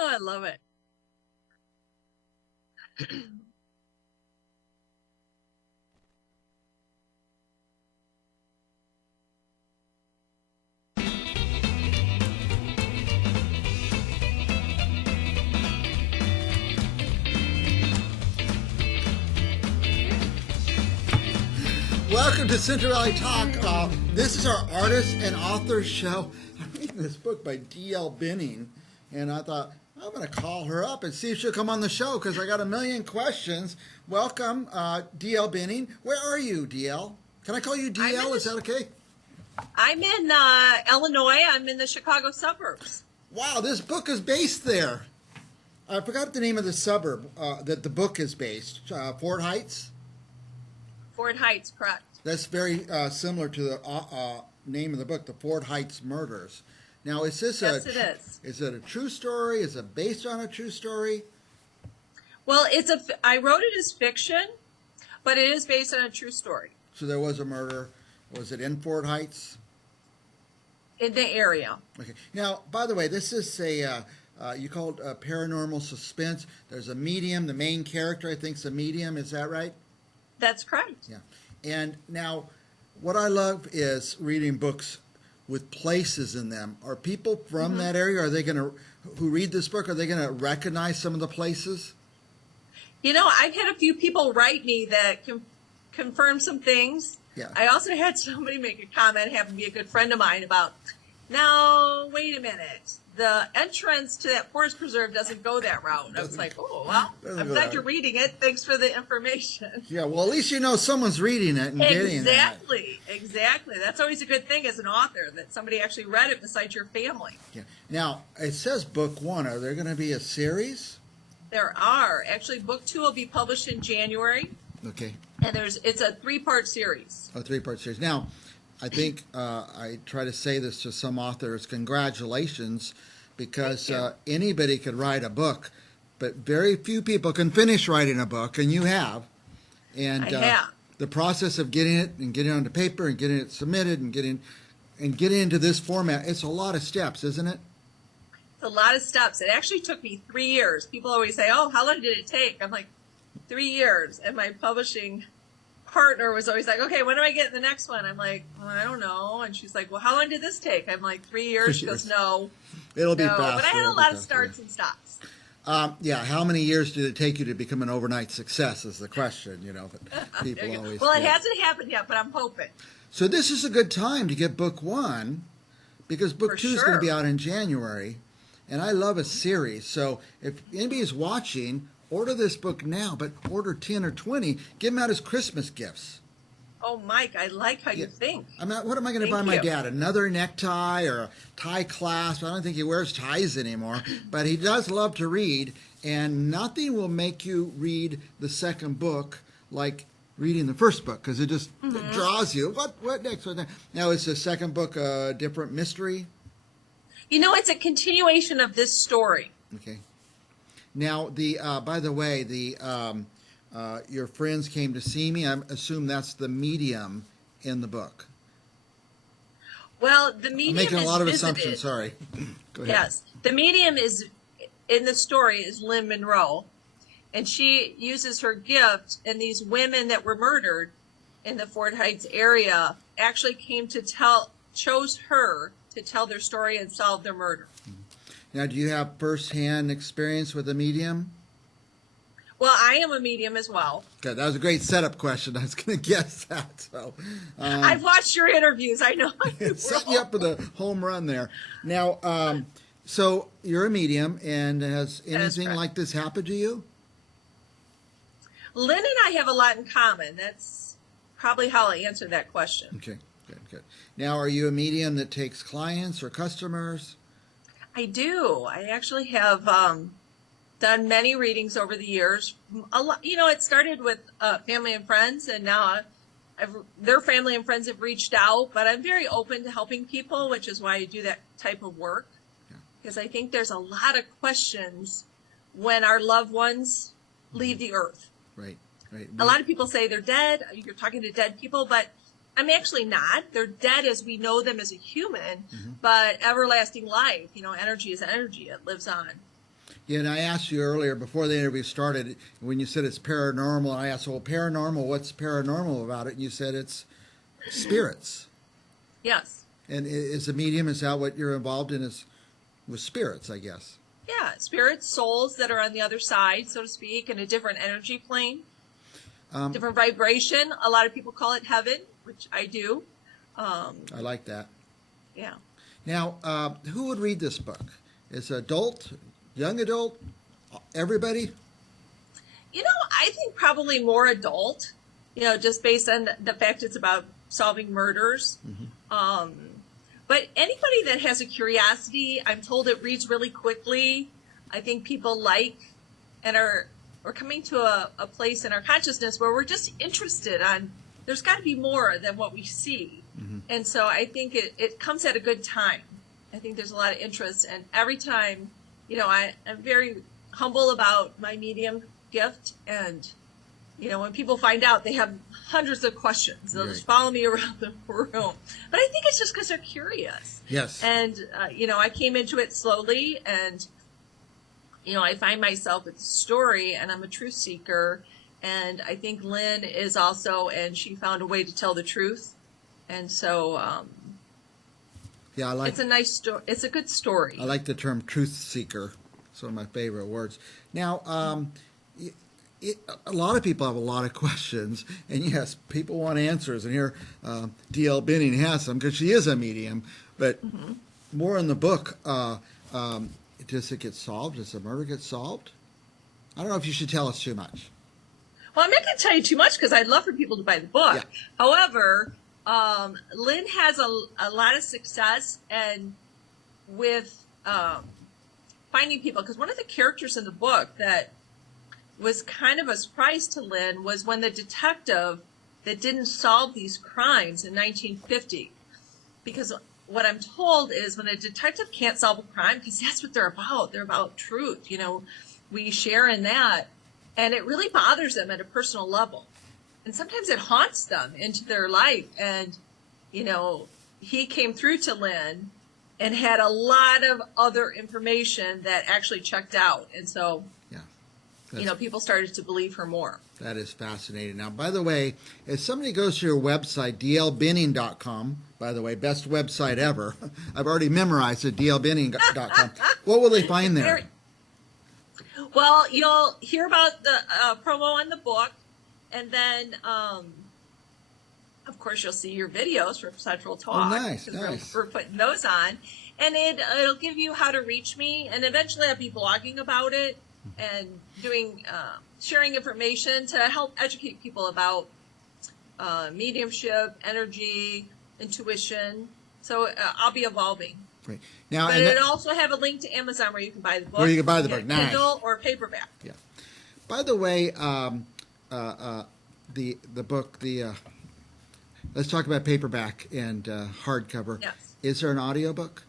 Oh, I love it. Welcome to Central Valley Talk. This is our artist and author show. I'm reading this book by D.L. Benning, and I thought I'm going to call her up and see if she'll come on the show because I got a million questions. Welcome, D.L. Benning. Where are you, D.L.? Can I call you D.L.? Is that okay? I'm in Illinois. I'm in the Chicago suburbs. Wow, this book is based there. I forgot the name of the suburb that the book is based. Fort Heights? Fort Heights, correct. That's very similar to the name of the book, The Fort Heights Murders. Now, is this Yes, it is. Is it a true story? Is it based on a true story? Well, I wrote it as fiction, but it is based on a true story. So there was a murder. Was it in Fort Heights? In the area. Okay. Now, by the way, this is you called paranormal suspense. There's a medium. The main character, I think, is a medium. Is that right? That's correct. Yeah. And now, what I love is reading books with places in them. Are people from that area? Are they who read this book, are they going to recognize some of the places? You know, I've had a few people write me that confirm some things. Yeah. I also had somebody make a comment, happened to be a good friend of mine, about, now, wait a minute. The entrance to that forest preserve doesn't go that route. I was like, oh, well, I'm glad you're reading it. Thanks for the information. Yeah, well, at least you know someone's reading it and getting that. Exactly. That's always a good thing as an author, that somebody actually read it besides your family. Yeah. Now, it says book one. Are there going to be a series? There are. Actually, book two will be published in January. Okay. And it's a 3-part series. A 3-part series. Now, I think I try to say this to some authors, congratulations, because anybody could write a book, but very few people can finish writing a book, and you have. And I have. The process of getting it and getting it onto paper and getting it submitted and getting into this format, it's a lot of steps, isn't it? It's a lot of steps. It actually took me 3 years. People always say, oh, how long did it take? I'm like, 3 years. And my publishing partner was always like, okay, when do I get the next one? I'm like, well, I don't know. And she's like, well, how long did this take? I'm like, 3 years. She goes, no. It'll be faster. But I had a lot of starts and stops. Yeah, how many years did it take you to become an overnight success is the question, that people always Well, get. it hasn't happened yet, but I'm hoping. So this is a good time to get book one, because book two is going to be out in January, and I love a series. So if anybody's watching, order this book now, but order 10 or 20. Give them out as Christmas gifts. Oh, Mike, I like how you think. What am I going to buy my dad? Another necktie or a tie clasp? I don't think he wears ties anymore, but he does love to read, and nothing will make you read the second book like reading the first book, because it just it draws you. What next? What next? Now, is the second book a different mystery? It's a continuation of this story. Okay. Now, by the way, your friends came to see me. I assume that's the medium in the book. Well, the medium I'm making a lot of visited. assumptions. Sorry. Go ahead. Yes, the medium in the story is Lynn Monroe, and she uses her gift. And these women that were murdered in the Fort Heights area actually chose her to tell their story and solve their murder. Now, do you have first-hand experience with a medium? Well, I am a medium as well. Okay, that was a great setup question. I was going to guess that. So, I've watched your interviews. I know you set you up for the home run there. Now, so you're a medium, and has anything like this happened to you? Lynn and I have a lot in common. That's probably how I answer that question. Okay, good. Now, are you a medium that takes clients or customers? I do. I actually have done many readings over the years. A lot, it started with family and friends, and now their family and friends have reached out. But I'm very open to helping people, which is why I do that type of work. Because I think there's a lot of questions when our loved ones leave the earth. Right. A lot of people say they're dead. You're talking to dead people, but I'm actually not. They're dead as we know them as a human, but everlasting life, energy is energy. It lives on. Yeah, and I asked you earlier before the interview started when you said it's paranormal, and I asked, well, paranormal, what's paranormal about it? And you said it's spirits. Yes. And is a medium, is that what you're involved in, is with spirits, I guess? Yeah, spirits, souls that are on the other side, so to speak, in a different energy plane, different vibration. A lot of people call it heaven, which I do. I like that. Yeah. Now, who would read this book? Is it adult, young adult, everybody? You know, I think probably more adult, just based on the fact it's about solving murders. But anybody that has a curiosity, I'm told it reads really quickly. I think people like and we're coming to a place in our consciousness where we're just interested on, there's got to be more than what we see. And so I think it comes at a good time. I think there's a lot of interest. And every time, I'm very humble about my medium gift. And, when people find out, they have hundreds of questions. They'll just follow me around the room. But I think it's just because they're curious. Yes. And, I came into it slowly. And, I find myself with the story. And I'm a truth seeker. And I think Lynn is also, and she found a way to tell the truth. And so, yeah, I like. It's a nice story. It's a good story. I like the term truth seeker. It's one of my favorite words. Now, a lot of people have a lot of questions, and yes, people want answers. And here, D.L. Binning has some because she is a medium. But more in the book, does it get solved? Does the murder get solved? I don't know if you should tell us too much. Well, I'm not going to tell you too much because I'd love for people to buy the book. Yeah. However, Lynn has a lot of success and with finding people, because one of the characters in the book that was kind of a surprise to Lynn was when the detective that didn't solve these crimes in 1950. Because what I'm told is when a detective can't solve a crime, because that's what they're about truth, we share in that, and it really bothers them at a personal level. And sometimes it haunts them into their life. And, he came through to Lynn and had a lot of other information that actually checked out. And so, people started to believe her more. That is fascinating. Now, by the way, if somebody goes to your website, dlbinning.com, by the way, best website ever. I've already memorized it, dlbinning.com. What will they find there? Well, you'll hear about the promo on the book. And then, of course, you'll see your videos from Central Talk. Oh, nice. We're putting those on. And it'll give you how to reach me. And eventually I'll be blogging about it and doing sharing information to help educate people about mediumship, energy, intuition. So I'll be evolving. Great. Now, but it'll also have a link to Amazon where you can buy the book. Where you can buy the book. Nice. Kindle or paperback. Yeah. By the way, the book, let's talk about paperback and hardcover. Yes. Is there an audiobook?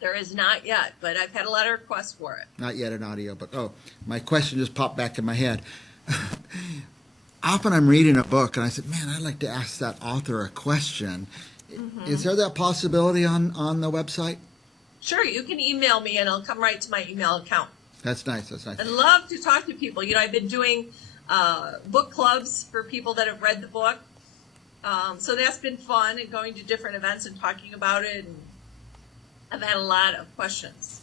There is not yet, but I've had a lot of requests for it. Not yet an audiobook. Oh, my question just popped back in my head. Often I'm reading a book and I said, man, I'd like to ask that author a question. Is there that possibility on the website? Sure, you can email me and it'll come right to my email account. That's nice. I'd love to talk to people. I've been doing book clubs for people that have read the book. So that's been fun, and going to different events and talking about it. And I've had a lot of questions.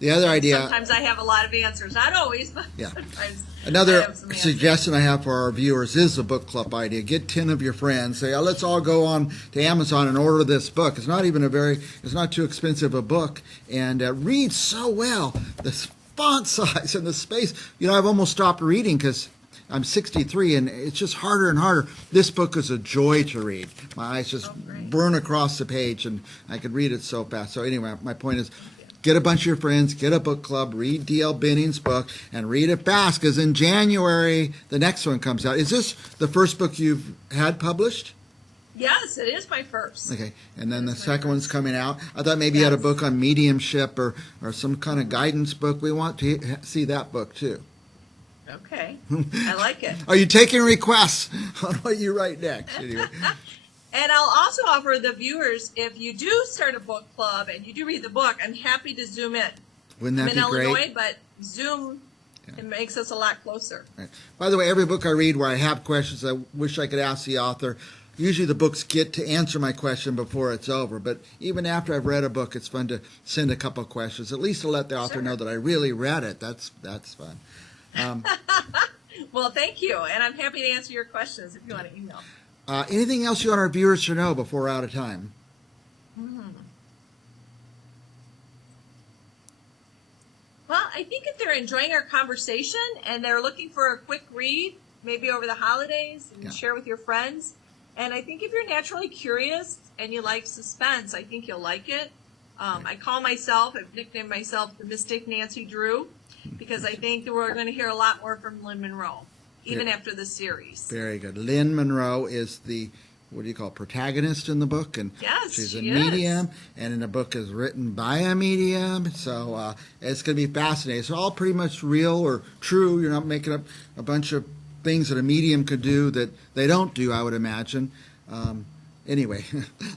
The other idea. Sometimes I have a lot of answers. Not always, but sometimes. Another I have some suggestion I have for our viewers is a book club idea. Get 10 of your friends. Say, let's all go on to Amazon and order this book. It's not even it's not too expensive a book, and reads so well. The font size and the space. I've almost stopped reading because I'm 63 and it's just harder and harder. This book is a joy to read. My eyes just burn across the page and I could read it so fast. So anyway, my point is get a bunch of your friends, get a book club, read D.L. Binning's book, and read it fast because in January the next one comes out. Is this the first book you've had published? Yes, it is my first. Okay, and then the second one's coming out. I thought maybe you had a book on mediumship or some kind of guidance book. We want to see that book too. Okay, I like it. Are you taking requests on what you write next? Anyway. And I'll also offer the viewers, if you do start a book club and you do read the book, I'm happy to Zoom in. Wouldn't I'm that in be great? Illinois, but Zoom it makes us a lot closer. Right. By the way, every book I read where I have questions I wish I could ask the author, usually the books get to answer my question before it's over. But even after I've read a book, it's fun to send a couple of questions, at least to let the author know that I really read it. That's fun. Well, thank you, and I'm happy to answer your questions if you want to email. Anything else you want our viewers to know before we're out of time? Well, I think if they're enjoying our conversation and they're looking for a quick read, maybe over the holidays, and share with your friends. And I think if you're naturally curious and you like suspense, I think you'll like it. I've nicknamed myself the Mystic Nancy Drew, because I think that we're going to hear a lot more from Lynn Monroe, even after this series. Very good. Lynn Monroe is the, what do you call it, protagonist in the book, and Yes, she's a she medium, is. and in the book is written by a medium, so it's going to be fascinating. It's all pretty much real or true. You're not making up a bunch of things that a medium could do that they don't do, I would imagine. Anyway,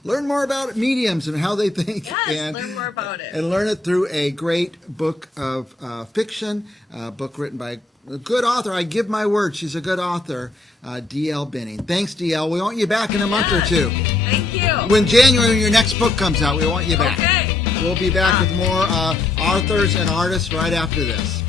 learn more about mediums and how they think. Yes, learn more about it. And learn it through a great book of fiction, a book written by a good author. I give my word, she's a good author, D.L. Binning. Thanks, D.L. We want you back in a month or two. Thank you. When January, your next book comes out, we want you back. Okay. We'll be back with more authors and artists right after this.